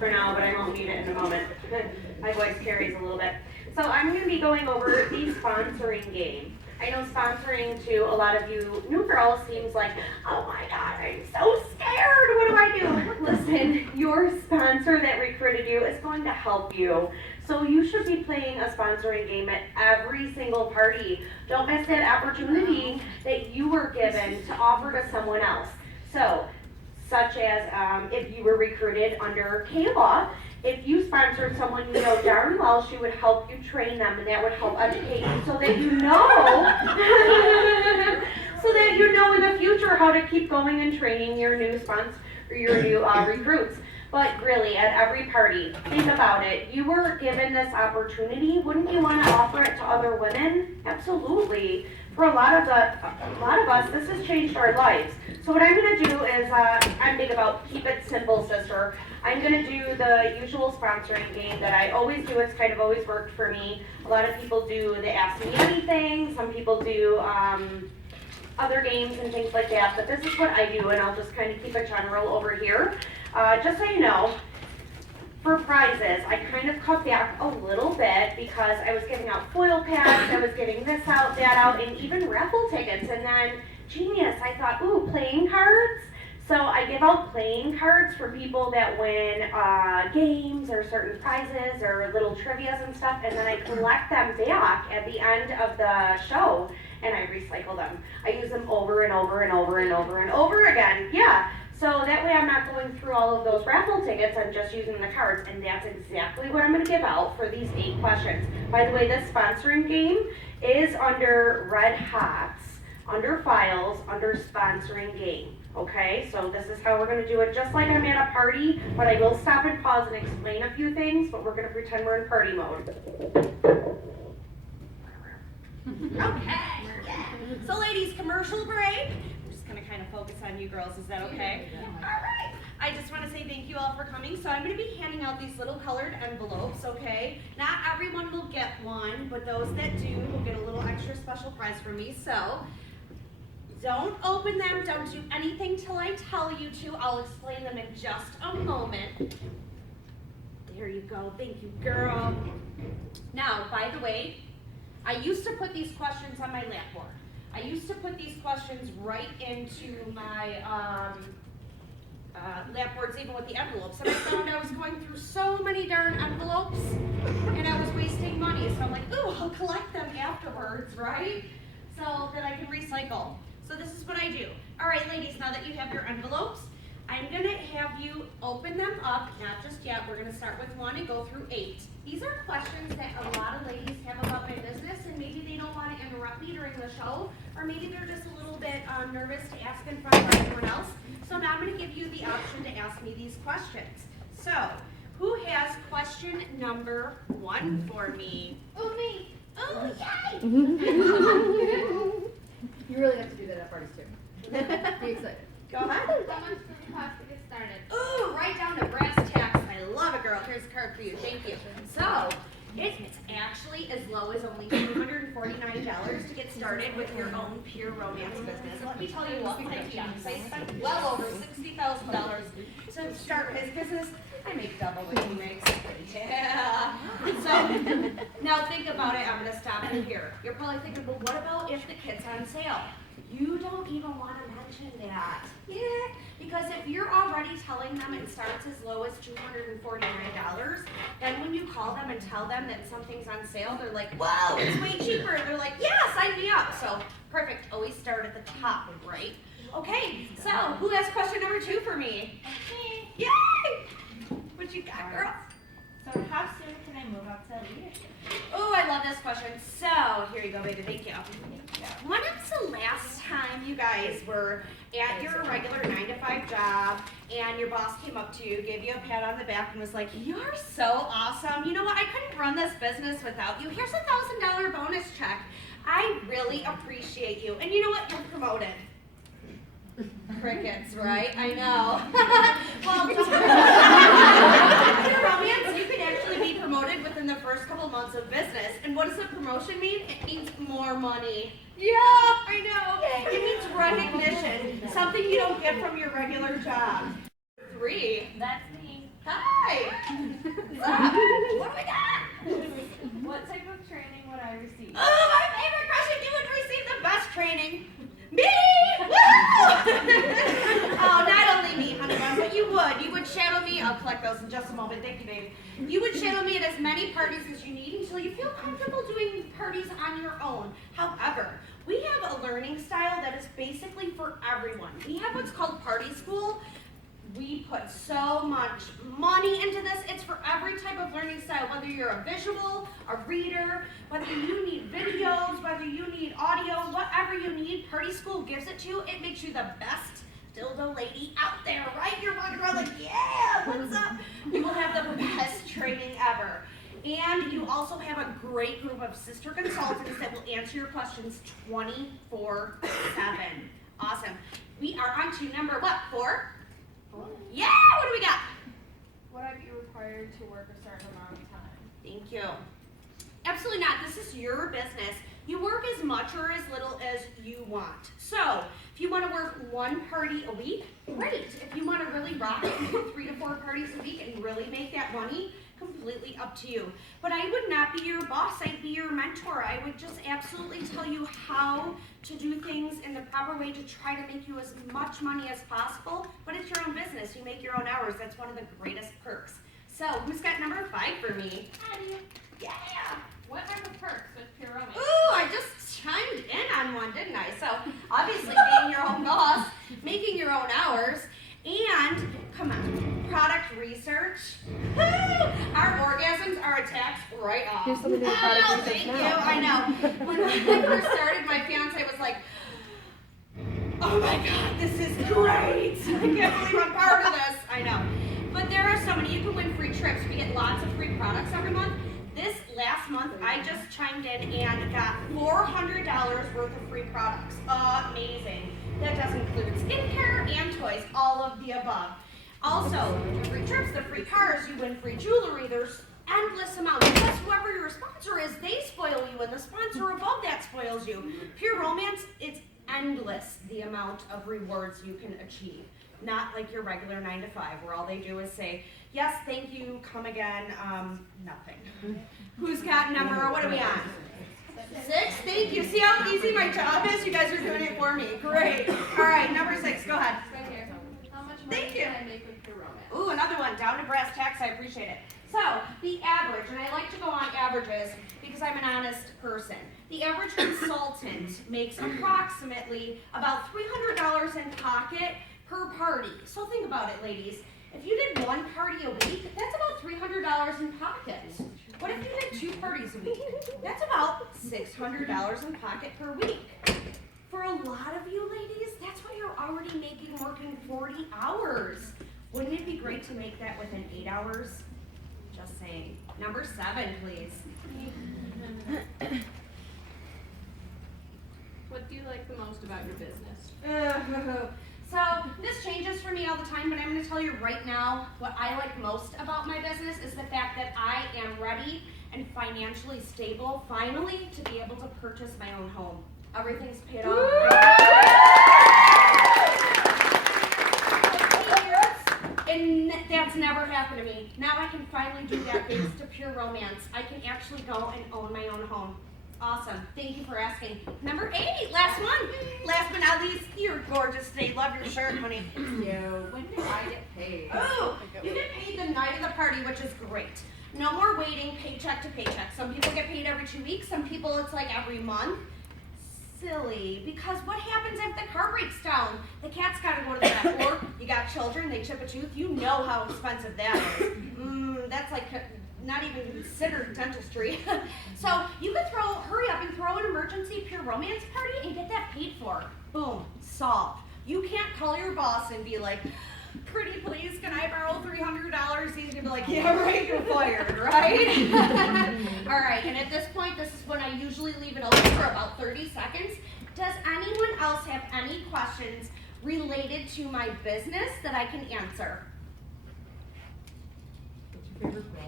for now, but I won't need it in a moment. My voice carries a little bit. So I'm going to be going over the sponsoring game. I know sponsoring to a lot of you new girls seems like, oh my God, I'm so scared. What do I do? Listen, your sponsor that recruited you is going to help you. So you should be playing a sponsoring game at every single party. Don't miss that opportunity that you were given to offer to someone else. So, such as if you were recruited under Kayla, if you sponsored someone you know darn well, she would help you train them, and that would help educate you so that you know, in the future how to keep going and training your new recruits. But really, at every party, think about it. You were given this opportunity. Wouldn't you want to offer it to other women? Absolutely. For a lot of us, this has changed our lives. So what I'm going to do is, I'm big about keep it simple, sister. I'm going to do the usual sponsoring game that I always do. It's kind of always worked for me. A lot of people do the Ask Me Anything. Some people do other games and things like that. But this is what I do, and I'll just kind of keep it general over here. Just so you know, for prizes, I kind of cut back a little bit because I was giving out foil packs, I was giving this out, that out, and even raffle tickets. And then, genius, I thought, ooh, playing cards. So I give out playing cards for people that win games or certain prizes or little trivias and stuff, and then I collect them back at the end of the show, and I recycle them. I use them over and over and over and over and over again. Yeah. So that way I'm not going through all of those raffle tickets, I'm just using the cards, and that's exactly what I'm going to give out for these 8 questions. By the way, this sponsoring game is under Red Hots, under Files, under Sponsoring Game, okay? So this is how we're going to do it, just like I'm at a party, but I will stop and pause and explain a few things, but we're going to pretend we're in party mode. Okay, yeah. So ladies, commercial break. Going to kind of focus on you girls. Is that okay? All right. I just want to say thank you all for coming. So I'm going to be handing out these little colored envelopes, okay? Not everyone will get one, but those that do will get a little extra special prize from me. So don't open them. Don't do anything till I tell you to. I'll explain them in just a moment. There you go. Thank you, girl. Now, by the way, I used to put these questions on my lap board. I used to put these questions right into my lap boards, even with the envelopes, and I found I was going through so many darn envelopes, and I was wasting money, so I'm like, ooh, I'll collect them afterwards, right? So that I can recycle. So this is what I do. All right, ladies, now that you have your envelopes, I'm going to have you open them up, not just yet. We're going to start with 1 and go through 8. These are questions that a lot of ladies have about my business, and maybe they don't want to interrupt me during the show, or maybe they're just a little bit nervous to ask in front of everyone else. So now I'm going to give you the option to ask me these questions. So, who has question number 1 for me? Oh, me. Oh, yay! You really have to do that at parties too. Be excited. Go ahead. How much does it cost to get started? Ooh, right down to brass tacks. I love it, girl. Here's a card for you. Thank you. So, it's actually as low as only $249 to get started with your own pure romance business. Let me tell you what, my fiance spent well over $60,000 to start his business. I make double what he makes. Yeah. So, now think about it. I'm going to stop you here. You're probably thinking, well, what about if the kit's on sale? You don't even want to mention that. Yeah, because if you're already telling them it starts as low as $249, then when you call them and tell them that something's on sale, they're like, whoa, it's way cheaper. They're like, yeah, sign me up. So, perfect. Always start at the top, right? Okay, so who has question number 2 for me? Me. Yay! What you got, girl? So how soon can I move up to leadership? Oh, I love this question. So, here you go, baby. Thank you. When was the last time you guys were at your regular 9-to-5 job and your boss came up to you, gave you a pat on the back, and was like, you're so awesome. You know what? I couldn't run this business without you. Here's a $1,000 bonus check. I really appreciate you. And you know what? You're promoted. Crickets, right? I know. Well, in romance, you can actually be promoted within the first couple months of business. And what does a promotion mean? It means more money. Yeah, I know. It means recognition, something you don't get from your regular job. 3. That's me. Hi. What's up? What do we got? What type of training would I receive? Oh, my favorite question. You would receive the best training. Me! Woo! Oh, not only me, honey bun, but you would shadow me. I'll collect those in just a moment. Thank you, baby. You would shadow me at as many parties as you need until you feel comfortable doing parties on your own. However, we have a learning style that is basically for everyone. We have what's called Party School. We put so much money into this. It's for every type of learning style, whether you're a visual, a reader, whether you need videos, whether you need audio, whatever you need, Party School gives it to you. It makes you the best dildo lady out there, right? You're walking around like, yeah, what's up? You will have the best training ever. And you also have a great group of sister consultants that will answer your questions 24/7. Awesome. We are on to number what, 4? Yeah, what do we got? Would I be required to work a certain amount of time? Thank you. Absolutely not. This is your business. You work as much or as little as you want. So, if you want to work 1 party a week, great. If you want to really rock it and do 3 to 4 parties a week and really make that money, completely up to you. But I would not be your boss. I'd be your mentor. I would just absolutely tell you how to do things in the proper way to try to make you as much money as possible. But it's your own business. You make your own hours. That's one of the greatest perks. So, who's got number 5 for me? How do you? Yeah. What are the perks with Pure Romance? Ooh, I just chimed in on one, didn't I? So, obviously being your own boss, making your own hours, and, come on, product research. Woo! Our orgasms are attacks right off. Here's some of the product research Thank you, now. I know. When I first started, my fiance was like, oh my God, this is great. I can't believe I'm part of this. I know. But there are so many. You can win free trips. We get lots of free products every month. This last month, I just chimed in and got $400 worth of free products. Amazing. That does include skincare and toys, all of the above. Also, the free trips, the free cars, you win free jewelry. There's endless amounts. Plus, whoever your sponsor is, they spoil you, and the sponsor above that spoils you. Pure Romance, it's endless the amount of rewards you can achieve. Not like your regular 9 to 5, where all they do is say, yes, thank you, come again, nothing. Who's got number, what are we on? 6, thank you. See how easy my job is? You guys are doing it for me. Great. All right, number 6, go ahead. Right here. How much Thank money you. can I make with Pure Romance? Ooh, another one, down to brass tacks, I appreciate it. So, the average, and I like to go on averages because I'm an honest person. The average consultant makes approximately about $300 in pocket per party. So think about it, ladies. If you did 1 party a week, that's about $300 in pocket. What if you did 2 parties a week? That's about $600 in pocket per week. For a lot of you ladies, that's what you're already making working 40 hours. Wouldn't it be great to make that within 8 hours? Just saying. Number 7, please. What do you like the most about your business? So this changes for me all the time, but I'm going to tell you right now what I like most about my business is the fact that I am ready and financially stable, finally, to be able to purchase my own home. Everything's paid off. And that's never happened to me. Now I can finally do that thanks to Pure Romance. I can actually go and own my own home. Awesome. Thank you for asking. Number 8, last one. Last but not least, you're gorgeous today. Love your shirt, honey. When did I get paid? Oh, you get paid the night of the party, which is great. No more waiting paycheck to paycheck. Some people get paid every 2 weeks. Some people it's like every month. Silly, because what happens if the car breaks down? The cat's got to go to the vet, or you got children, they chip a tooth. You know how expensive that is. That's like not even considered dentistry. So you could hurry up and throw an emergency Pure Romance party and get that paid for. Boom, solved. You can't call your boss and be like, pretty please, can I borrow $300? He's gonna be like, yeah, right, you're fired, right? All right, and at this point, this is when I usually leave it open for about 30 seconds. Does anyone else have any questions related to my business that I can answer? What's your favorite product?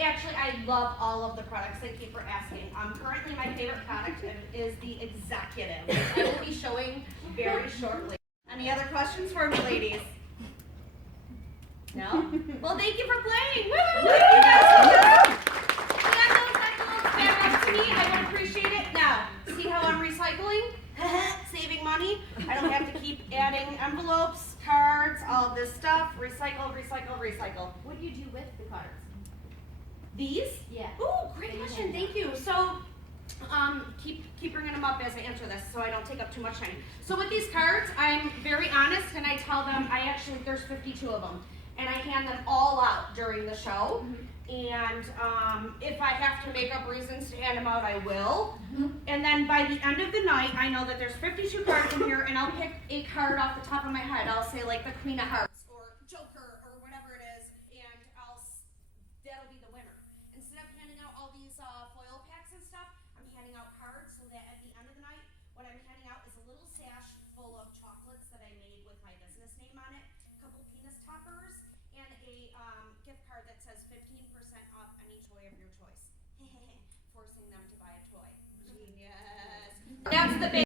Actually, I love all of the products. Thank you for asking. Currently, my favorite product is the Executive, which I will be showing very shortly. Any other questions for me, ladies? No? Well, thank you for playing. Woo! You guys and those that go back up to me, I would appreciate it. Now, see how I'm recycling? Saving money. I don't have to keep adding envelopes, cards, all of this stuff. Recycle, recycle, recycle. What do you do with the cards? These? Yeah. Ooh, great question. Thank you. So, keep bringing them up as I answer this, so I don't take up too much time. So with these cards, I'm very honest, and I tell them there's 52 of them, and I hand them all out during the show. And if I have to make up reasons to hand them out, I will. And then by the end of the night, I know that there's 52 cards in here, and I'll pick a card off the top of my head. I'll say like the Queen of Hearts or Joker or whatever it is, and that'll be the winner. Instead of handing out all these foil packs and stuff, I'm handing out cards so that at the end of the night, what I'm handing out is a little sash full of chocolates that I made with my business name on it, a couple penis toppers, and a gift card that says 15% off any toy of your choice. Forcing them to buy a